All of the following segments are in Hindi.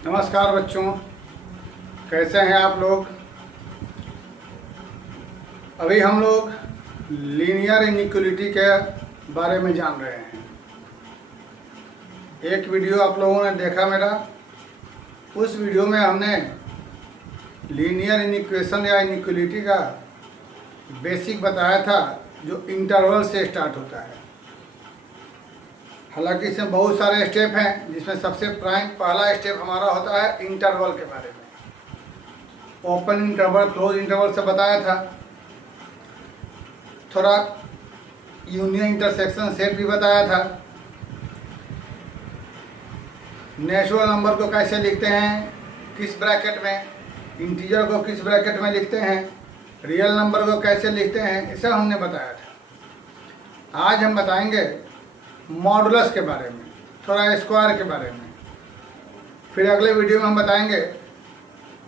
नमस्कार बच्चों, कैसे हैं आप लोग। अभी हम लोग लीनियर इनइक्वलिटी के बारे में जान रहे हैं। एक वीडियो आप लोगों ने देखा मेरा, उस वीडियो में हमने लीनियर इनइक्वेशन या इनइक्वलिटी का बेसिक बताया था, जो इंटरवल से स्टार्ट होता है। हालांकि इसमें बहुत सारे स्टेप हैं, जिसमें सबसे पहला स्टेप हमारा होता है इंटरवल के बारे में। ओपन इंटरवल, क्लोज इंटरवल से बताया था। थोड़ा यूनियन इंटरसेक्शन सेट भी बताया था। नेचुरल नंबर को कैसे लिखते हैं, किस ब्रैकेट में, इंटीजर को किस ब्रैकेट में लिखते हैं, रियल नंबर को कैसे लिखते हैं, ये सब हमने बताया था। आज हम बताएंगे मॉडुलस के बारे में, थोड़ा स्क्वायर के बारे में। फिर अगले वीडियो में हम बताएंगे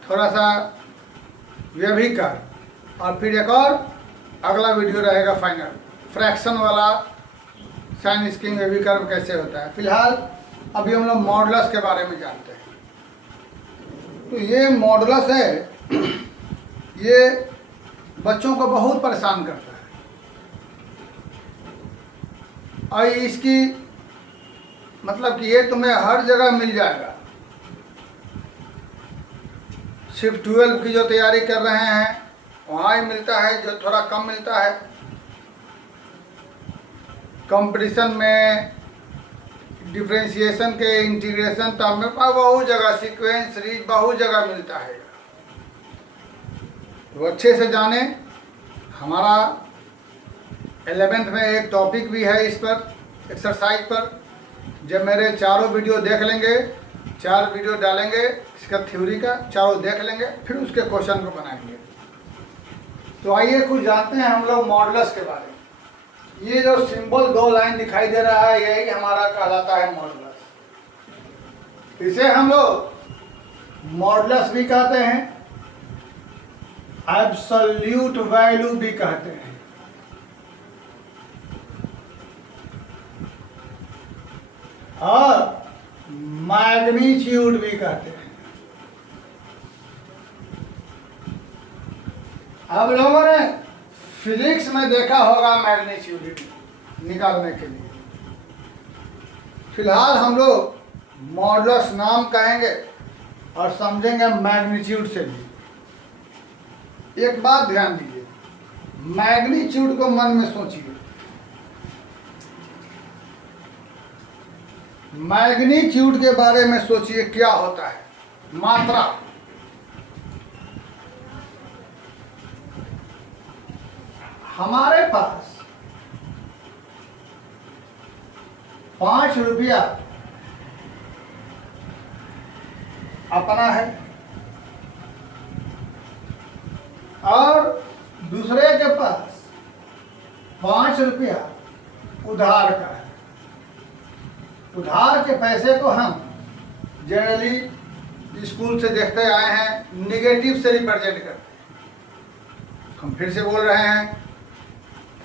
थोड़ा सा व्यभिकार, और फिर एक और अगला वीडियो रहेगा फाइनल, फ्रैक्शन वाला साइन स्क्वायर व्यभिकार कैसे होता है। फिलहाल अभी हम लोग मॉडुलस के बारे में जानते हैं। तो ये मॉडुलस है, ये बच्चों को बहुत परेशान करता है। और इसकी मतलब कि ये तुम्हें हर जगह मिल जाएगा। सिर्फ 12 की जो तैयारी कर रहे हैं वहाँ ही मिलता है, जो थोड़ा कम मिलता है। कंपटीशन में, डिफरेंशिएशन के, इंटीग्रेशन तब में बहुत जगह, सीक्वेंस, सीरीज बहुत जगह मिलता है। तो अच्छे से जाने। हमारा 11th में एक टॉपिक भी है इस पर, एक्सरसाइज पर। जब मेरे चारों वीडियो देख लेंगे, 4 वीडियो डालेंगे इसका थ्योरी का, चारों देख लेंगे, फिर उसके क्वेश्चन को बनाएंगे। तो आइए कुछ जानते हैं हम लोग मॉडुलस के बारे में। ये जो सिंबल 2 लाइन दिखाई दे रहा है, यही हमारा कहलाता है मॉडुलस। इसे हम लोग मॉडुलस भी कहते हैं, एब्सोल्यूट वैल्यू भी कहते हैं, और मैग्नीट्यूड भी कहते हैं। अब लोगों ने फिजिक्स में देखा होगा मैग्नीट्यूड निकालने के लिए। फिलहाल हम लोग मॉडुलस नाम कहेंगे और समझेंगे मैग्नीट्यूड से भी। एक बात ध्यान दीजिए, मैग्नीट्यूड को मन में सोचिए। मैग्नीट्यूड के बारे में सोचिए, क्या होता है मात्रा। हमारे पास 5 रुपया अपना है और दूसरे के पास 5 रुपया उधार का है। उधार के पैसे को हम जनरली स्कूल से देखते आए हैं, निगेटिव से रिप्रेजेंट करते हैं। हम फिर से बोल रहे हैं,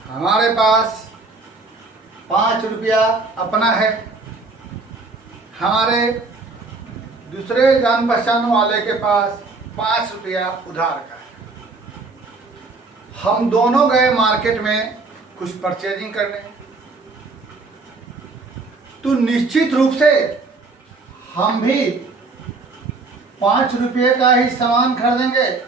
हमारे पास 5 रुपया अपना है, हमारे दूसरे जान पहचान वाले के पास 5 रुपया उधार का है। हम दोनों गए मार्केट में कुछ परचेजिंग करने, तो निश्चित रूप से हम भी 5 रुपये का ही सामान खरीदेंगे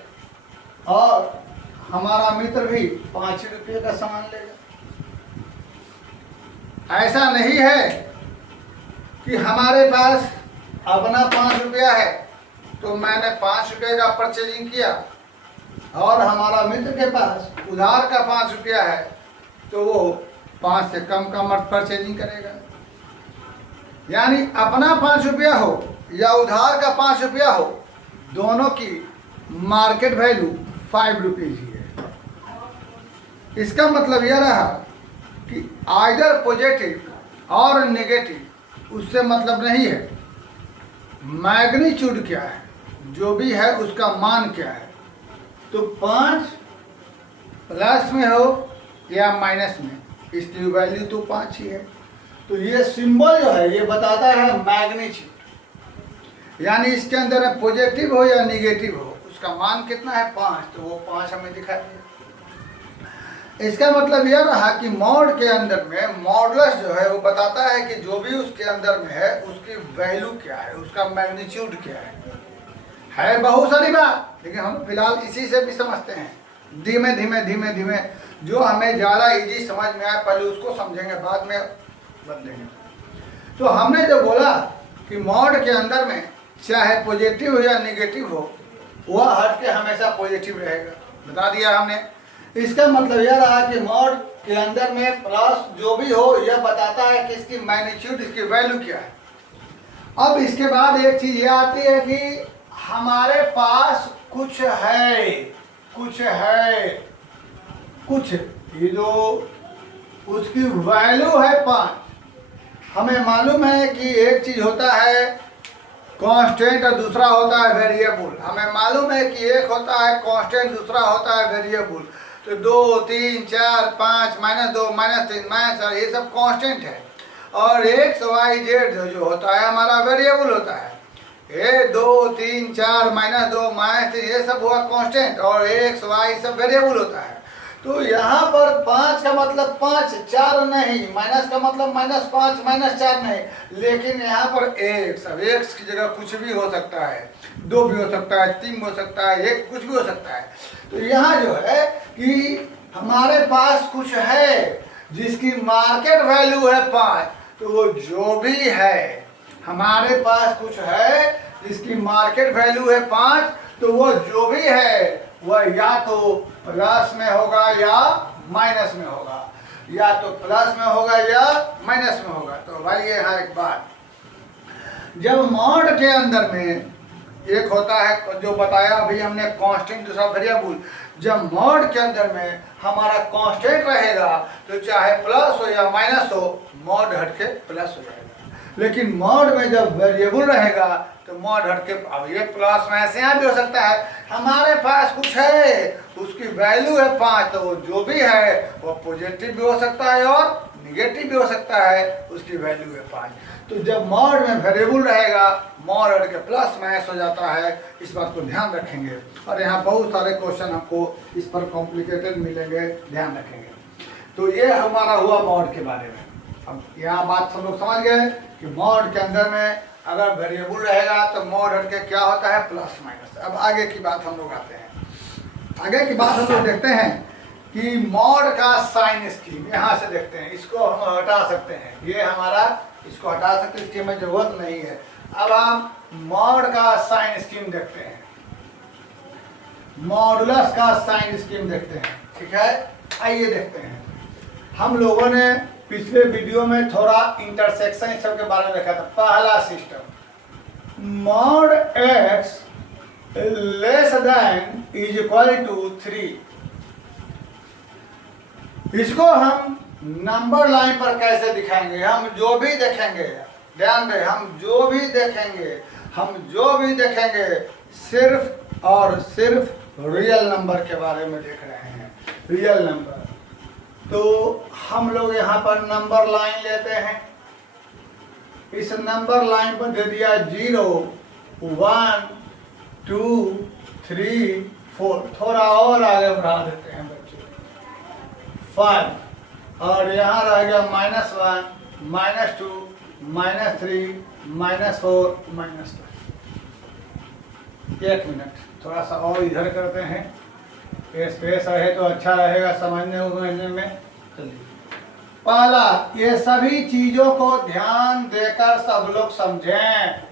और हमारा मित्र भी 5 रुपये का सामान लेगा। ऐसा नहीं है कि हमारे पास अपना 5 रुपया है तो मैंने 5 रुपये का परचेजिंग किया, और हमारा मित्र के पास उधार का 5 रुपया है तो वो 5 से कम का परचेजिंग करेगा। यानी अपना 5 रुपया हो या उधार का 5 रुपया हो, दोनों की मार्केट वैल्यू 5 रुपीज ही है। इसका मतलब यह रहा कि आइदर पॉजिटिव और नेगेटिव, उससे मतलब नहीं है। मैग्नीट्यूड क्या है, जो भी है उसका मान क्या है। तो 5 प्लस में हो या माइनस में, इसकी वैल्यू तो 5 ही है। तो ये सिंबल जो है ये बताता है मैग्नीट्यूड। यानी इसके अंदर में पॉजिटिव हो या निगेटिव हो, उसका मान कितना है 5, तो वो 5 हमें दिखाई दिया। इसका मतलब यह रहा कि मॉड के अंदर में मॉडुलस जो है वो बताता है कि जो भी उसके अंदर में है उसकी वैल्यू क्या है, उसका मैग्नीट्यूड क्या है बहुत सारी बात, लेकिन हम फिलहाल इसी से भी समझते हैं। धीमे धीमे धीमे धीमे जो हमें ज़्यादा इजी समझ में आए पहले उसको समझेंगे, बाद में बदलेंगे। तो हमने जो बोला कि मॉड के अंदर में चाहे पॉजिटिव हो या निगेटिव हो, वह हट के हमेशा पॉजिटिव रहेगा, बता दिया हमने। इसका मतलब यह रहा कि मॉड के अंदर में प्लस जो भी हो यह बताता है कि इसकी मैग्नीट्यूड, इसकी वैल्यू क्या है। अब इसके बाद एक चीज़ ये आती है कि हमारे पास कुछ ये जो उसकी वैल्यू है 5। हमें मालूम है कि एक चीज़ होता है कांस्टेंट और दूसरा होता है वेरिएबल। हमें मालूम है कि एक होता है कांस्टेंट, दूसरा होता है वेरिएबल। तो 2, 3, 4, 5, -2, -3, -4 ये सब कांस्टेंट है, और x, y, z जो होता है हमारा वेरिएबल होता है। ये 2, 3, 4, -2, -3 ये सब हुआ कांस्टेंट, और x, y सब वेरिएबल होता है। तो यहाँ पर 5 का मतलब 5, 4 नहीं, माइनस का मतलब -5, -4 नहीं, लेकिन यहाँ पर x, अब x की जगह कुछ भी हो सकता है, 2 भी हो सकता है, 3 हो सकता है, 1 कुछ भी हो सकता है। तो यहाँ जो है कि हमारे पास कुछ है जिसकी मार्केट वैल्यू है 5, तो वो जो भी है, हमारे पास कुछ है जिसकी मार्केट वैल्यू है 5, तो वो जो भी है वह या तो प्लस में होगा या माइनस में होगा, या तो प्लस में होगा या माइनस में होगा। तो भाई ये है एक बात, जब मॉड के अंदर में एक होता है जो बताया अभी हमने कांस्टेंट, दूसरा वेरिएबल। जब मॉड के अंदर में हमारा कांस्टेंट रहेगा तो चाहे प्लस हो या माइनस हो, मॉड हट के प्लस हो जाएगा। लेकिन मॉड में जब वेरिएबल रहेगा तो मॉड हट के, अब ये प्लस में ऐसे यहाँ भी हो सकता है, हमारे पास कुछ है उसकी वैल्यू है 5, तो वो जो भी है वो पॉजिटिव भी हो सकता है और निगेटिव भी हो सकता है, उसकी वैल्यू है 5। तो जब मॉड में वेरिएबल रहेगा, मॉड हट के प्लस माइनस हो जाता है, इस बात को ध्यान रखेंगे। और यहाँ बहुत सारे क्वेश्चन आपको इस पर कॉम्प्लिकेटेड मिलेंगे, ध्यान रखेंगे। तो ये हमारा हुआ मॉड के बारे में। अब यहाँ बात सब लोग समझ गए कि मॉड के अंदर में अगर वेरिएबल रहेगा तो मॉड हट के क्या होता है, प्लस माइनस। अब आगे की बात हम लोग आते हैं। आगे की बात हम लोग देखते हैं कि मॉड का साइन स्कीम यहाँ से देखते हैं। इसको हम हटा सकते हैं, ये हमारा, इसको हटा सकते हैं, इसकी हमें जरूरत नहीं है। अब हम मॉड का साइन स्कीम देखते हैं, मॉडुलस का साइन स्कीम देखते हैं। ठीक है, आइए देखते हैं। हम लोगों ने पिछले वीडियो में थोड़ा इंटरसेक्शन इस सब के बारे में देखा था। पहला system, mod x less than is equal to 3। इसको हम नंबर लाइन पर कैसे दिखाएंगे? हम जो भी देखेंगे, ध्यान दें, हम जो भी देखेंगे सिर्फ और सिर्फ रियल नंबर के बारे में देख रहे हैं, रियल नंबर। तो हम लोग यहाँ पर नंबर लाइन लेते हैं। इस नंबर लाइन पर दे दिया 0, 1, 2, 3, 4, थोड़ा और आगे बढ़ा देते हैं बच्चे, 5, और यहाँ रह गया -1, -2, -3, -4, -2। 1 मिनट, थोड़ा सा और इधर करते हैं, स्पेस रहे तो अच्छा रहेगा समझने में। चलिए, पहला, ये सभी चीज़ों को ध्यान देकर सब लोग समझें।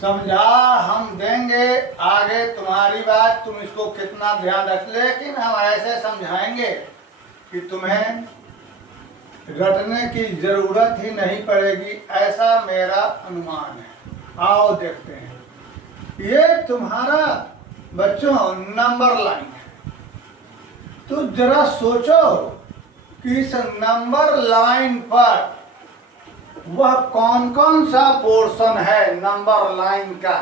समझा हम देंगे, आगे तुम्हारी बात, तुम इसको कितना ध्यान रख, लेकिन हम ऐसे समझाएंगे कि तुम्हें रटने की जरूरत ही नहीं पड़ेगी, ऐसा मेरा अनुमान है। आओ देखते हैं। ये तुम्हारा बच्चों नंबर लाइन है, तो जरा सोचो कि इस नंबर लाइन पर वह कौन कौन सा पोर्शन है नंबर लाइन का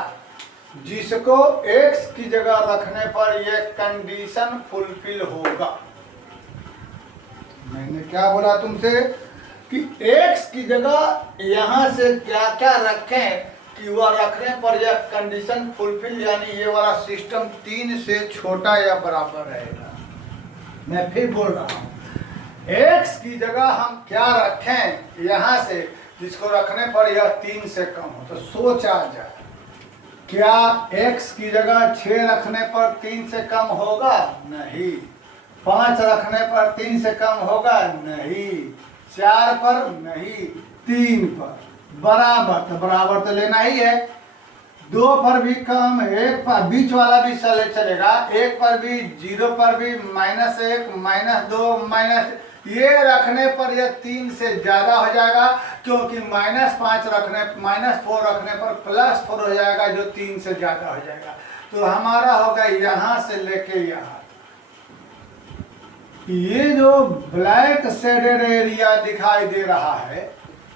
जिसको x की जगह रखने पर यह कंडीशन फुलफिल होगा। मैंने क्या बोला तुमसे कि x की जगह यहां से क्या क्या रखें कि वह रखने पर यह कंडीशन फुलफिल, यानी ये वाला सिस्टम 3 से छोटा या बराबर रहेगा। मैं फिर बोल रहा हूँ, x की जगह हम क्या रखें यहाँ से जिसको रखने पर यह 3 से कम हो। तो सोच आ जाए, क्या x की जगह 6 रखने पर 3 से कम होगा? नहीं। 5 रखने पर 3 से कम होगा? नहीं। 4 पर? नहीं। 3 पर? बराबर, तो बराबर तो लेना ही है। 2 पर भी कम, 1 पर बीच वाला भी चलेगा, 1 पर भी, 0 पर भी, -1, -2, माइनस, ये रखने पर यह 3 से ज़्यादा हो जाएगा, क्योंकि -4 रखने पर +4 हो जाएगा, जो 3 से ज़्यादा हो जाएगा। तो हमारा होगा यहाँ से लेके यहाँ। ये जो ब्लैक शेडेड एरिया दिखाई दे रहा है,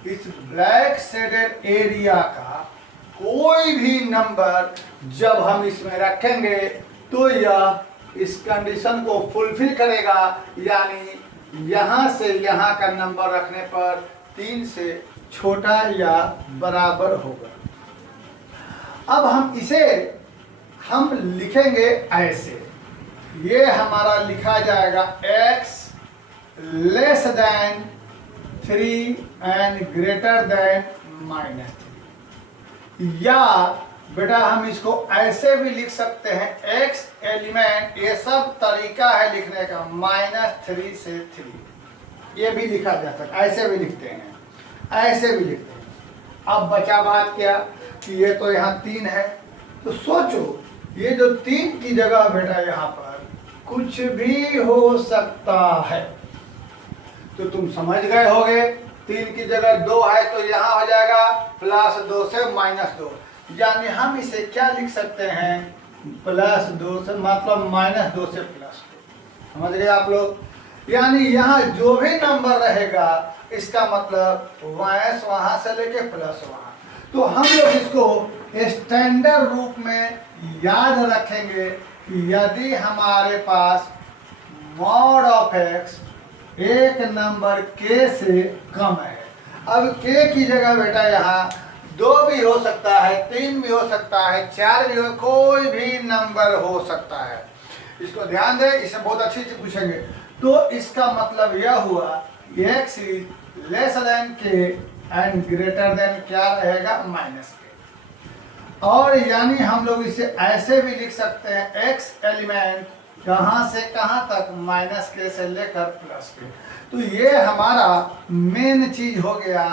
इस ब्लैक शेडेड एरिया का कोई भी नंबर जब हम इसमें रखेंगे तो यह इस कंडीशन को फुलफिल करेगा, यानी यहाँ से यहाँ का नंबर रखने पर 3 से छोटा या बराबर होगा। अब हम लिखेंगे ऐसे, ये हमारा लिखा जाएगा x less then 3 and greater then -3। या बेटा हम इसको ऐसे भी लिख सकते हैं, x एलिमेंट, ये सब तरीका है लिखने का, -3 से 3, ये भी लिखा जा सकता है, ऐसे भी लिखते हैं, ऐसे भी लिखते हैं। अब बचा बात क्या कि ये तो यहाँ 3 है, तो सोचो ये जो 3 की जगह बेटा यहाँ पर कुछ भी हो सकता है। तो तुम समझ गए होगे, 3 की जगह 2 है तो यहाँ हो जाएगा +2 से -2, यानी हम इसे क्या लिख सकते हैं, +2 से मतलब -2 से +2। समझ गए आप लोग? यानी यहाँ जो भी नंबर रहेगा इसका मतलब वहाँ से लेके प्लस वहाँ। तो हम लोग इसको स्टैंडर्ड रूप में याद रखेंगे कि यदि हमारे पास मॉड ऑफ x एक नंबर k से कम है, अब k की जगह बेटा यहाँ 2 भी हो सकता है, 3 भी हो सकता है, 4 भी हो, कोई भी नंबर हो सकता है। इसको ध्यान दें, इसे बहुत अच्छी से पूछेंगे। तो इसका मतलब यह हुआ x is less than k and greater then क्या रहेगा, -k। और यानी हम लोग इसे ऐसे भी लिख सकते हैं, x एलिमेंट कहाँ से कहाँ तक, -k से लेकर +k। तो ये हमारा मेन चीज हो गया,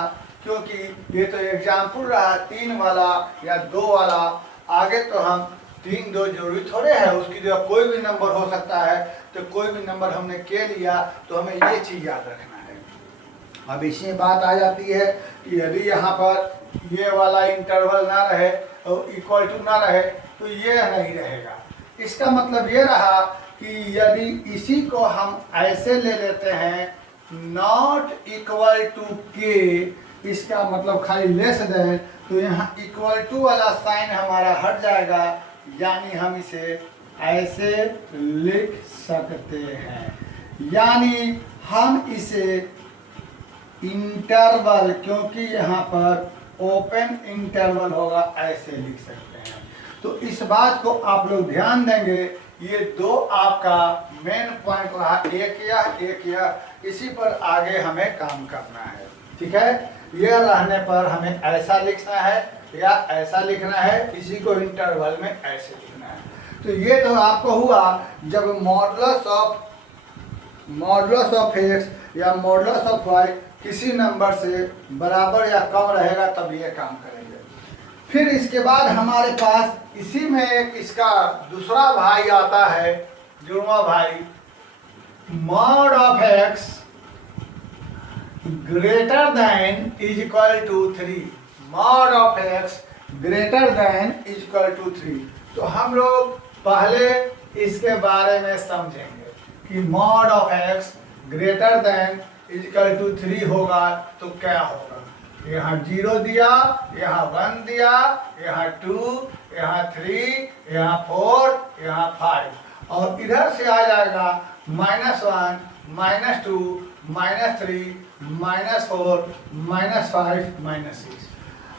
क्योंकि ये तो एग्जाम्पल रहा 3 वाला या 2 वाला, आगे तो हम 3 2 जरूरी थोड़े है, उसकी जगह कोई भी नंबर हो सकता है। तो कोई भी नंबर हमने के लिया तो हमें ये चीज़ याद रखना है। अब इसमें बात आ जाती है कि यदि यहाँ पर ये वाला इंटरवल ना रहे और इक्वल टू ना रहे तो ये नहीं रहेगा। इसका मतलब ये रहा कि यदि इसी को हम ऐसे ले लेते हैं, नॉट इक्वल टू के, इसका मतलब खाली लेस देन, तो यहाँ इक्वल टू वाला साइन हमारा हट जाएगा, यानी हम इसे ऐसे लिख सकते हैं। यानी हम इसे इंटरवल, क्योंकि यहाँ पर ओपन इंटरवल होगा, ऐसे लिख सकते हैं। तो इस बात को आप लोग ध्यान देंगे, ये 2 आपका मेन पॉइंट रहा, एक या इसी पर आगे हमें काम करना है। ठीक है, यह रहने पर हमें ऐसा लिखना है या ऐसा लिखना है, इसी को इंटरवल में ऐसे लिखना है। तो ये तो आपको हुआ जब मॉडुलस ऑफ x या मॉडुलस ऑफ y किसी नंबर से बराबर या कम रहेगा, तब ये काम करेंगे। फिर इसके बाद हमारे पास इसी में एक इसका दूसरा भाई आता है, जुड़वा भाई, mod of x greater than is equal to 3। Mod of x greater than is equal to 3। तो हम लोग पहले इसके बारे में समझेंगे कि mod of x greater than is equal to 3 होगा तो क्या होगा। यहाँ 0 दिया, यहाँ 1 दिया, यहाँ 2, यहाँ 3, यहाँ 4, यहाँ 5, और इधर से आ जाएगा -1, -2, -3, -4, -5, -6।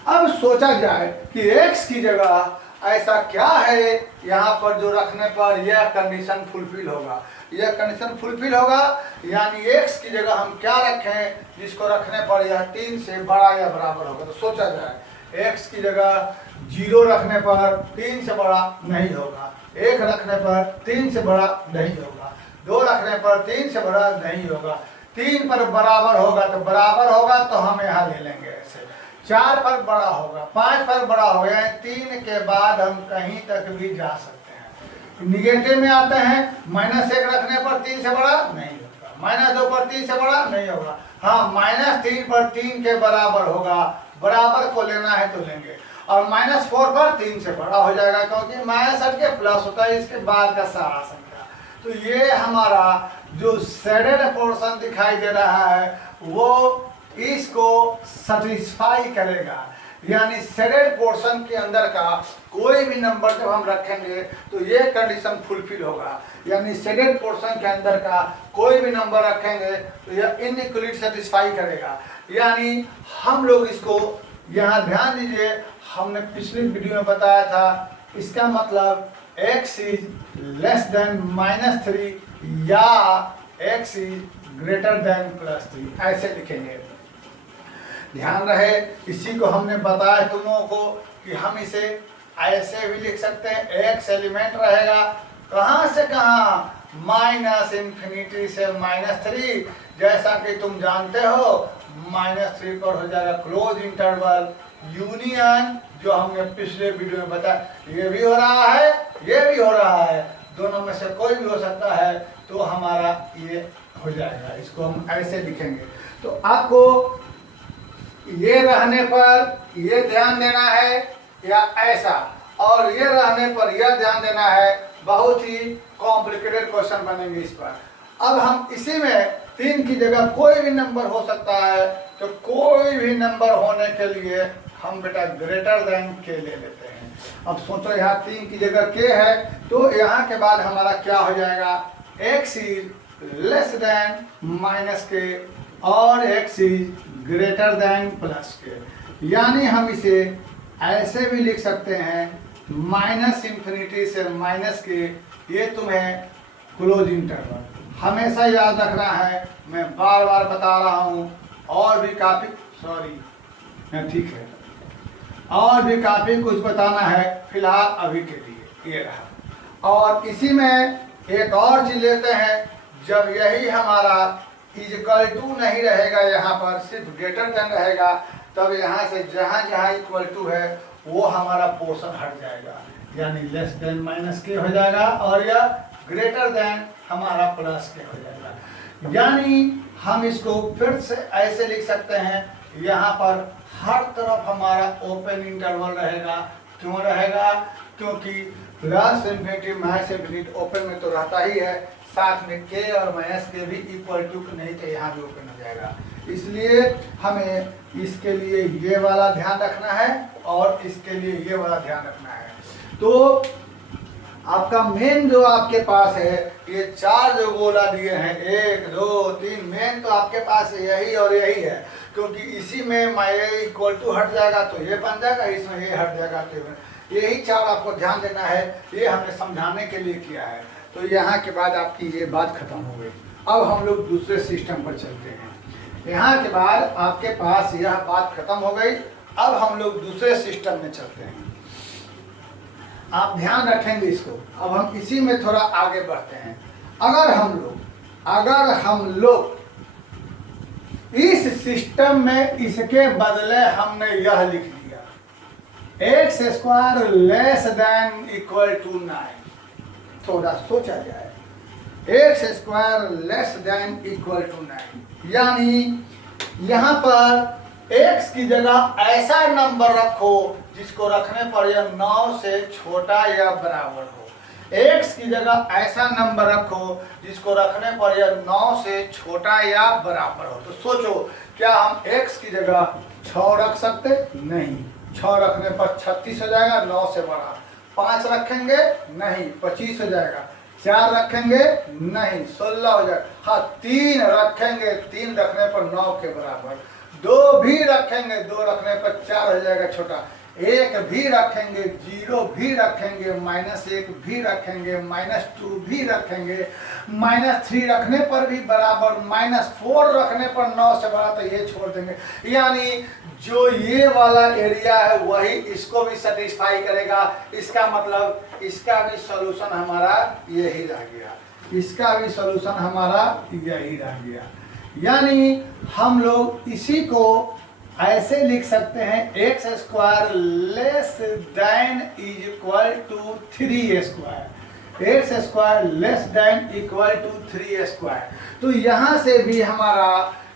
अब सोचा जाए कि x की जगह ऐसा क्या है यहाँ पर जो रखने पर यह कंडीशन फुलफिल होगा। यह कंडीशन फुलफिल होगा यानी x की जगह हम क्या रखें जिसको रखने पर यह 3 से बड़ा या बराबर होगा। तो सोचा जाए x की जगह 0 रखने पर 3 से बड़ा नहीं होगा, 1 रखने पर 3 से बड़ा नहीं होगा, 2 रखने पर 3 से बड़ा नहीं होगा, 3 पर बराबर होगा तो बराबर होगा तो हम यहाँ ले लेंगे ऐसे, 4 पर बड़ा होगा, 5 पर बड़ा होगा, 3 के बाद हम कहीं तक भी जा सकते हैं। निगेटिव में आते हैं, -1 रखने पर 3 से बड़ा नहीं होगा, -2 पर 3 से बड़ा नहीं होगा, हाँ -3 पर 3 के बराबर होगा, बराबर को लेना है तो लेंगे, और -4 पर 3 से बड़ा हो जाएगा क्योंकि माइनस हट के प्लस होता है इसके बाद का सारा संख्या। तो ये हमारा जो शेडेड पोर्शन दिखाई दे रहा है वो इसको सेटिस्फाई करेगा, यानी शेडेड पोर्शन के अंदर का कोई भी नंबर जब हम रखेंगे तो ये कंडीशन फुलफिल होगा, यानी शेडेड पोर्शन के अंदर का कोई भी नंबर रखेंगे तो यह इनइक्वलिटी सेटिस्फाई करेगा। यानी हम लोग इसको यहाँ ध्यान दीजिए, हमने पिछली वीडियो में बताया था, इसका मतलब x इज लेस देन -3 या x इज ग्रेटर देन +3 ऐसे लिखेंगे। ध्यान रहे इसी को हमने बताया तुम लोगों को कि हम इसे ऐसे भी लिख सकते हैं, x एलिमेंट रहेगा कहाँ से कहाँ, -∞ से -3, जैसा कि तुम जानते हो -3 पर हो जाएगा क्लोज इंटरवल यूनियन, जो हमने पिछले वीडियो में बताया। ये भी हो रहा है, ये भी हो रहा है, दोनों में से कोई भी हो सकता है, तो हमारा ये हो जाएगा। इसको हम ऐसे लिखेंगे। तो आपको ये रहने पर ये ध्यान देना है या ऐसा, और ये रहने पर यह ध्यान देना है। बहुत ही कॉम्प्लिकेटेड क्वेश्चन बनेंगे इस पर। अब हम इसी में 3 की जगह कोई भी नंबर हो सकता है, तो कोई भी नंबर होने के लिए हम बेटा ग्रेटर देन के ले लेते हैं। अब सोचो यहाँ 3 की जगह के है, तो यहाँ के बाद हमारा क्या हो जाएगा, x is less than -k और x is greater than +k। यानी हम इसे ऐसे भी लिख सकते हैं, -∞ से -k, ये तुम्हें क्लोज इंटरवल हमेशा याद रखना है। मैं बार बार बता रहा हूँ, और भी काफ़ी ठीक है, और भी काफ़ी कुछ बताना है, फिलहाल अभी के लिए ये रहा। और इसी में एक और चीज़ लेते हैं, जब यही हमारा इक्वल टू नहीं रहेगा, यहाँ पर सिर्फ ग्रेटर देन रहेगा, तब यहाँ से जहाँ जहाँ इक्वल टू है वो हमारा पोर्शन हट जाएगा, यानी लेस देन -k हो जाएगा, और यह ग्रेटर देन हमारा +k हो जाएगा। यानी हम इसको फिर से ऐसे लिख सकते हैं, यहाँ पर हर तरफ हमारा ओपन इंटरवल रहेगा। क्यों रहेगा, क्योंकि +∞ ओपन में तो रहता ही है, साथ में k और -k भी इक्वल टू नहीं तो यहाँ भी ओपन हो जाएगा। इसलिए हमें इसके लिए ये वाला ध्यान रखना है और इसके लिए ये वाला ध्यान रखना है। तो आपका मेन जो आपके पास है, ये 4 जो गोला दिए हैं, 1 2 3, मेन तो आपके पास यही और यही है, क्योंकि इसी में ये इक्वल टू हट जाएगा तो ये बन जाएगा, इसमें ये हट जाएगा तो यही 4 आपको ध्यान देना है। ये हमने समझाने के लिए किया है। तो यहाँ के बाद आपकी ये बात खत्म हो गई। अब हम लोग दूसरे सिस्टम पर चलते हैं। यहाँ के बाद आपके पास यह बात खत्म हो गई। अब हम लोग दूसरे सिस्टम में चलते हैं। आप ध्यान रखेंगे इसको। अब हम इसी में थोड़ा आगे बढ़ते हैं। अगर हम लोग इस सिस्टम में इसके बदले हमने यह लिख दिया, x² less than equal to 9, थोड़ा सोचा जाए, x² less than equal to 9, यानी यहाँ पर x की जगह ऐसा नंबर रखो जिसको रखने पर यह 9 से छोटा या बराबर हो। x की जगह ऐसा नंबर रखो जिसको रखने पर यह 9 से छोटा या बराबर हो। तो सोचो, क्या हम x की जगह 6 रख सकते? नहीं, 6 रखने पर 36 हो जाएगा, 9 से बड़ा। 5 रखेंगे? नहीं, 25 हो जाएगा। 4 रखेंगे? नहीं, 16 हो जाएगा। हाँ, 3 रखेंगे, 3 रखने पर 9 के बराबर। 2 भी रखेंगे, 2 रखने पर 4 हो जाएगा छोटा, 1 भी रखेंगे, 0 भी रखेंगे, -1 भी रखेंगे, -2 भी रखेंगे, -3 रखने पर भी बराबर, -4 रखने पर 9 से बड़ा, तो ये छोड़ देंगे। यानी जो ये वाला एरिया है वही इसको भी सेटिस्फाई करेगा। इसका मतलब इसका भी सॉल्यूशन हमारा यही रह गया, इसका भी सॉल्यूशन हमारा यही रह गया। यानी हम लोग इसी को ऐसे लिख सकते हैं, x² less than equal to 3² x² less than equal to 3²। तो यहाँ से भी हमारा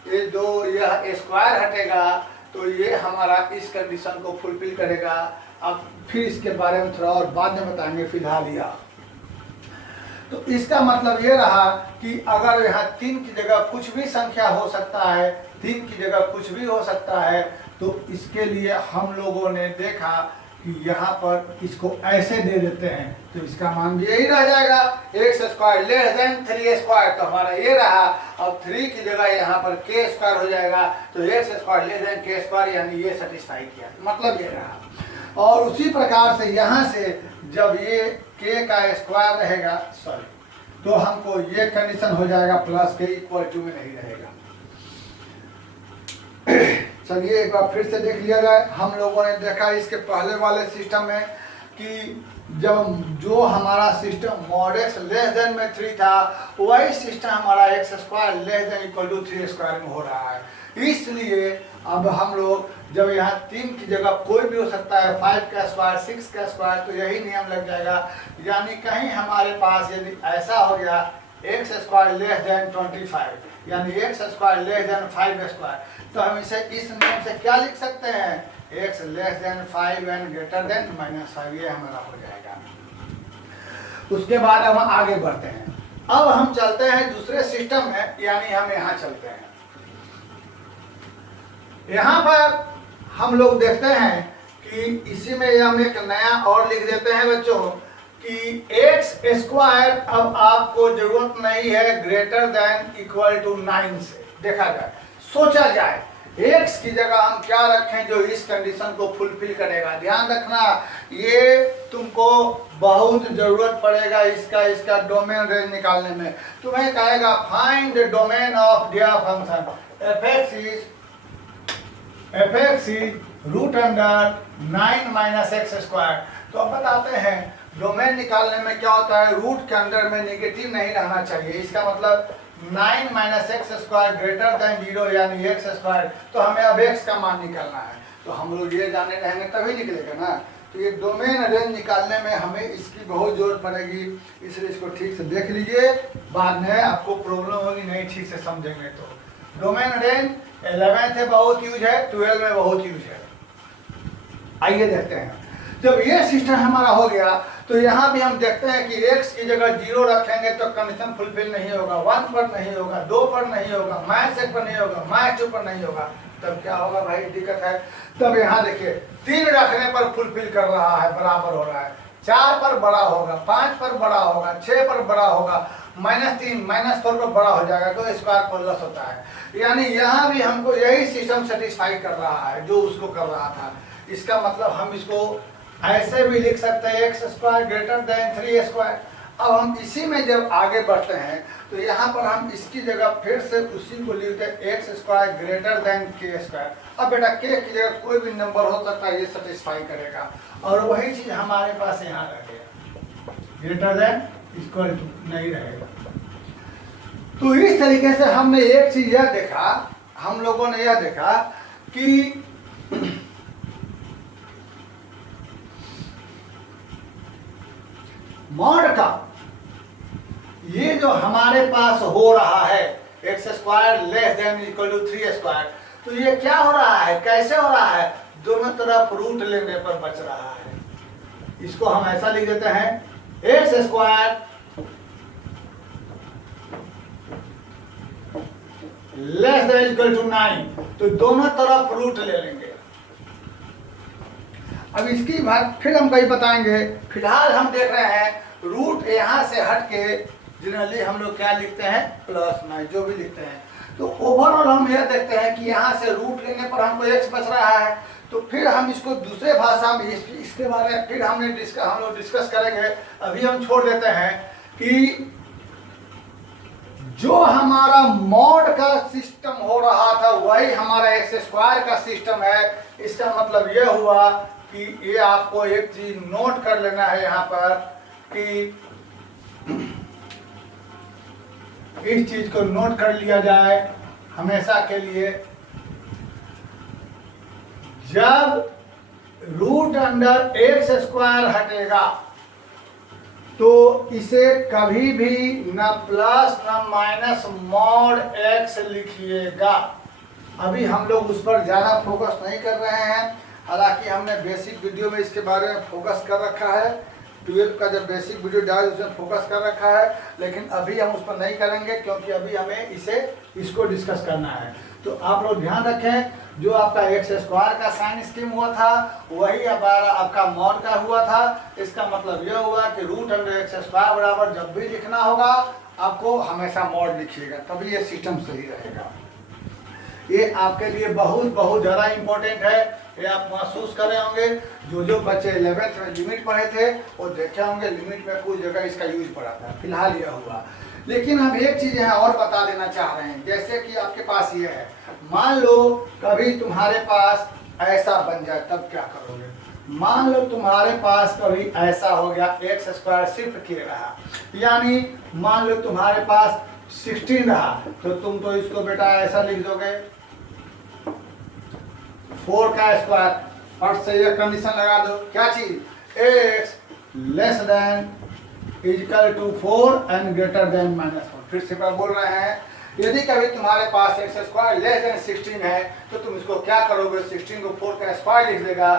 ये दो यह स्क्वायर हटेगा, तो ये हमारा इस कंडीशन को फुलफिल करेगा। अब फिर इसके बारे में थोड़ा और बाद में बताएंगे, फिलहाल यह। तो इसका मतलब ये रहा कि अगर यहाँ 3 की जगह कुछ भी संख्या हो सकता है, 3 की जगह कुछ भी हो सकता है, तो इसके लिए हम लोगों ने देखा कि यहाँ पर इसको ऐसे दे देते हैं, तो इसका मान भी यही रह जाएगा, x² लेस देन 3²। तो हमारा ये रहा। अब 3 की जगह यहाँ पर k² हो जाएगा, तो x² लेस देन k², यानी ये सेटिस्फाई किया, मतलब ये रहा। और उसी प्रकार से यहाँ से जब ये k का स्क्वायर रहेगा, तो हमको ये कंडीशन हो जाएगा प्लस के इक्वल टू में नहीं रहेगा। चलिए एक बार फिर से देख लिया जाए। हम लोगों ने देखा इसके पहले वाले सिस्टम में कि जब जो हमारा system mod x less then में 3 था, वही सिस्टम हमारा x² less than equal to 3² में हो रहा है। इसलिए अब हम लोग जब यहाँ 3 की जगह कोई भी हो सकता है, 5 का स्क्वायर, 6 का स्क्वायर, तो यही नियम लग जाएगा। यानी कहीं हमारे पास यदि ऐसा हो गया x² लेस देन 25, यानी x² लेस देन 5², तो हम इसे इस नियम से क्या लिख सकते हैं, x less then 5 and greater then -5, ये हमारा हो जाएगा। उसके बाद हम आगे बढ़ते हैं। अब हम चलते हैं दूसरे सिस्टम में, यानी हम यहाँ चलते हैं। यहाँ पर हम लोग देखते हैं कि इसी में हम एक नया और लिख देते हैं बच्चों कि x² अब आपको जरूरत नहीं है ग्रेटर देन इक्वल टू 9 से देखा जाए, सोचा जाए x की जगह हम क्या रखें जो इस कंडीशन को फुलफिल करेगा। ध्यान रखना, ये तुमको बहुत जरूरत पड़ेगा इसका डोमेन रेंज निकालने में। तुम्हें कहेगा find the domain of their function f(x) is root under 9 - x²। तो अब बताते हैं डोमेन निकालने में क्या होता है, रूट के अंदर में नेगेटिव नहीं रहना चाहिए। इसका मतलब 9 - x² ग्रेटर देन 0, यानी x²। तो हमें अब x का मान निकालना है, तो हम लोग ये जाने रहेंगे तभी निकलेगा ना। तो ये डोमेन रेंज निकालने में हमें इसकी बहुत जरूरत पड़ेगी, इसलिए इसको ठीक से देख लीजिए, बाद में आपको प्रॉब्लम होगी नहीं ठीक से समझेंगे। तो डोमेन रेंज 11th में बहुत यूज है, 12 में बहुत यूज है। आइए देखते हैं। जब ये सिस्टम हमारा हो गया, तो यहाँ भी हम देखते हैं कि x की जगह 0 रखेंगे तो कंडीशन फुलफिल नहीं होगा, 1 पर नहीं होगा, 2 पर नहीं होगा, -1 पर नहीं होगा, -2 पर नहीं होगा। तब क्या होगा भाई, दिक्कत है। तब यहाँ देखिए 3 रखने पर फुलफिल कर रहा है, बराबर हो रहा है, 4 पर बड़ा होगा, 5 पर बड़ा होगा, 6 पर बड़ा होगा, -3 -4 पर बड़ा हो जाएगा, तो स्क्वायर प्लस होता है। यानी यहाँ भी हमको यही सिस्टम सेटिस्फाई कर रहा है जो उसको कर रहा था। इसका मतलब हम इसको ऐसे भी लिख सकते हैं x² ग्रेटर देन 3²। अब हम इसी में जब आगे बढ़ते हैं, तो यहाँ पर हम इसकी जगह फिर से उसी को लिखते हैं x² ग्रेटर देन k²। अब बेटा k की जगह कोई भी नंबर हो सकता है, ये सेटिस्फाई करेगा। और वही चीज हमारे पास यहाँ रहेगा, ग्रेटर देन इक्वल टू नहीं रहेगा। तो इस तरीके से हमने एक चीज यह देखा, हम लोगों ने यह देखा कि मॉड का ये जो हमारे पास हो रहा है x² less than equal to 3², तो ये क्या हो रहा है, कैसे हो रहा है, दोनों तरफ रूट लेने पर बच रहा है। इसको हम ऐसा लिख देते हैं x² less than equal to 9, तो दोनों तरफ रूट ले लेंगे। अब इसकी बात फिर हम कहीं बताएंगे, फिलहाल हम देख रहे हैं रूट यहाँ से हट के जनरली हम लोग क्या लिखते हैं, +9, जो भी लिखते हैं। तो ओवरऑल हम यह देखते हैं कि यहाँ से रूट लेने पर हमको x बच रहा है। तो फिर हम इसको दूसरे भाषा में इसके बारे में फिर हम लोग डिस्कस करेंगे। अभी हम छोड़ देते हैं कि जो हमारा मॉड का सिस्टम हो रहा था वही हमारा एक्स स्क्वायर का सिस्टम है। इसका मतलब यह हुआ कि ये आपको एक चीज नोट कर लेना है यहाँ पर कि इस चीज को नोट कर लिया जाए हमेशा के लिए। जब रूट अंडर एक्स स्क्वायर हटेगा तो इसे कभी भी न प्लस न माइनस मॉड एक्स लिखिएगा। अभी हम लोग उस पर ज़्यादा फोकस नहीं कर रहे हैं, हालांकि हमने बेसिक वीडियो में इसके बारे में फोकस कर रखा है। 12 का जब बेसिक वीडियो डाल उसमें फोकस कर रखा है, लेकिन अभी हम उस पर नहीं करेंगे क्योंकि अभी हमें इसको डिस्कस करना है। तो आप लोग ध्यान रखें, जो आपका एक्स स्क्वायर का साइन स्कीम हुआ था वही आपका मॉड का हुआ था। इसका मतलब यह हुआ कि रूट अंडर एक्स स्क्वायर बराबर जब भी लिखना होगा आपको हमेशा मॉड लिखिएगा, तभी ये सिस्टम सही रहेगा। ये आपके लिए बहुत ज़्यादा इम्पोर्टेंट है। ये आप महसूस कर रहे होंगे, जो बच्चे 11th में लिमिट पढ़े थे वो देखे होंगे, लिमिट में कुछ जगह इसका यूज पड़ा था। फिलहाल यह हुआ, लेकिन हम एक चीज़ यहाँ और बता देना चाह रहे हैं। जैसे कि आपके पास ये है, मान लो कभी तुम्हारे पास ऐसा बन जाए तब क्या करोगे। मान लो तुम्हारे पास कभी ऐसा हो गया, एक्स स्क्वायर सिर्फ के रहा, यानी मान लो तुम्हारे पास 16 रहा, तो तुम तो इसको बेटा ऐसा लिख दोगे 4 का स्क्वायर। और से ये कंडीशन लगा दो, क्या चीज, x less than equal to 4 and greater than -1। फिर से मैं बोल रहे हैं, यदि कभी तुम्हारे पास एक्स स्क्वायर लेस देन 16 है तो तुम इसको क्या करोगे, 16 को 4 का स्क्वायर लिख देगा,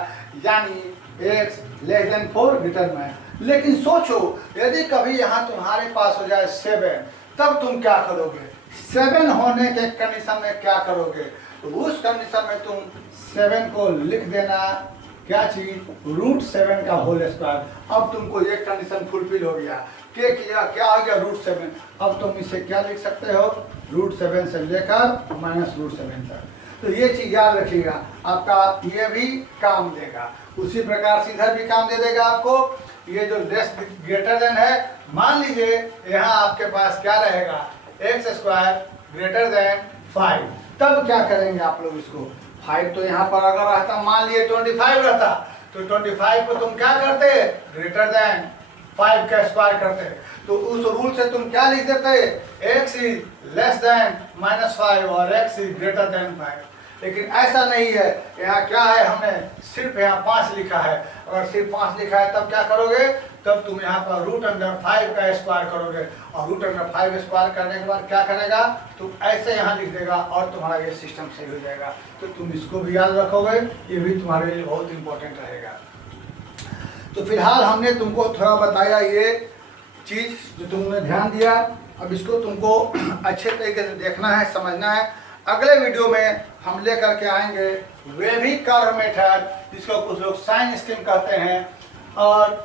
यानी एक्स लेस देन 4 ग्रेटर में। लेकिन सोचो यदि कभी यहाँ तुम्हारे पास हो जाए 7, तब तुम क्या करोगे। 7 होने के कंडीशन में क्या करोगे, तो उस कंडीशन में तुम 7 को लिख देना, क्या चीज, √7 का होल स्क्वायर। अब तुमको ये कंडीशन फुलफिल हो गया, क्या आ गया √7। अब तुम इसे क्या लिख सकते हो, √7 से लेकर -√7 तक। तो ये चीज याद रखिएगा, आपका ये भी काम देगा। उसी प्रकार से इधर भी काम दे देगा आपको। ये जो लेस ग्रेटर देन है, मान लीजिए यहाँ आपके पास क्या रहेगा, एक्स स्क्वायर ग्रेटर देन 5, तब क्या करेंगे आप लोग इसको। 5 तो यहाँ पर अगर रहता, मान लिए 25 रहता, तो 25 को तुम क्या करते, ग्रेटर देन 5 का स्क्वायर करते। तो उस रूल से तुम क्या लिख देते, एक्स इज लेस देन -5 और एक्स इज ग्रेटर देन 5। लेकिन ऐसा नहीं है, यहाँ क्या है, हमने सिर्फ यहाँ 5 लिखा है। अगर सिर्फ 5 लिखा है तब क्या करोगे, तब तुम यहाँ पर √5 का स्क्वायर करोगे, और √5 स्क्वायर करने के बाद क्या करेगा, तुम ऐसे यहाँ लिख देगा और तुम्हारा ये सिस्टम सही हो जाएगा। तो तुम इसको भी याद रखोगे, ये भी तुम्हारे लिए बहुत इंपॉर्टेंट रहेगा। तो फिलहाल हमने तुमको थोड़ा बताया ये चीज़ जो तुमने ध्यान दिया। अब इसको तुमको अच्छे तरीके से देखना है, समझना है। अगले वीडियो में हम लेकर के आएंगे वेविक कर्व मेथड, जिसको कुछ लोग साइन स्कीम कहते हैं, और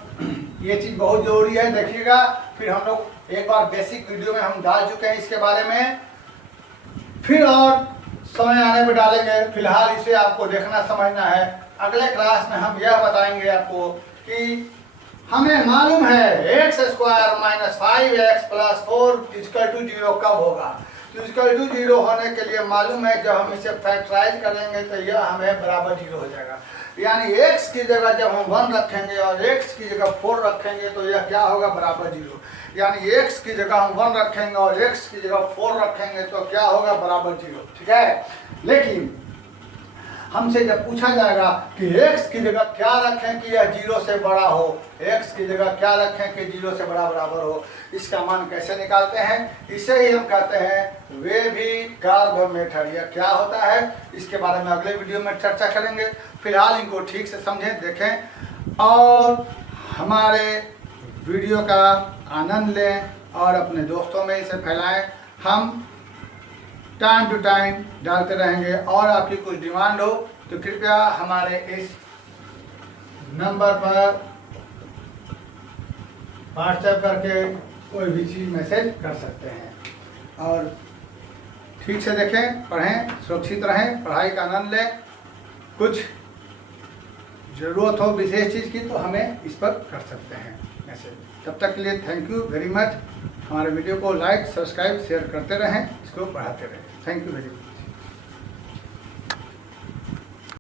ये चीज़ बहुत ज़रूरी है, देखिएगा। फिर हम लोग एक बार बेसिक वीडियो में हम डाल चुके हैं इसके बारे में, फिर और समय आने पर डालेंगे। फिलहाल इसे आपको देखना समझना है। अगले क्लास में हम यह बताएंगे आपको कि हमें मालूम है एक्स स्क्वायर -5x + 4 = 0 कब होगा। तो = 0 होने के लिए मालूम है, जब हम इसे फैक्टराइज करेंगे तो यह हमें बराबर 0 हो जाएगा। यानी x की जगह जब हम 1 रखेंगे और x की जगह 4 रखेंगे तो यह क्या होगा, बराबर 0। यानी x की जगह हम 1 रखेंगे और x की जगह 4 रखेंगे तो क्या होगा, बराबर 0। ठीक है। लेकिन हमसे जब पूछा जाएगा कि x की जगह क्या रखें कि यह 0 से बड़ा हो, x की जगह क्या रखें कि 0 से बड़ा बराबर हो, इसका मान कैसे निकालते हैं, इसे ही हम कहते हैं वेविक कर्व मेथड। यह क्या होता है, इसके बारे में अगले वीडियो में चर्चा करेंगे। फिलहाल इनको ठीक से समझें, देखें और हमारे वीडियो का आनंद लें और अपने दोस्तों में इसे फैलाएं। हम टाइम टू टाइम डालते रहेंगे, और आपकी कुछ डिमांड हो तो कृपया हमारे इस नंबर पर व्हाट्सएप करके कोई भी चीज़ मैसेज कर सकते हैं। और ठीक से देखें, पढ़ें, सुरक्षित रहें, पढ़ाई का आनंद लें। कुछ ज़रूरत हो विशेष चीज़ की तो हमें इस पर कर सकते हैं ऐसे। तब तक के लिए थैंक यू वेरी मच। हमारे वीडियो को लाइक, सब्सक्राइब, शेयर करते रहें, इसको बढ़ाते रहें। Thank you very much.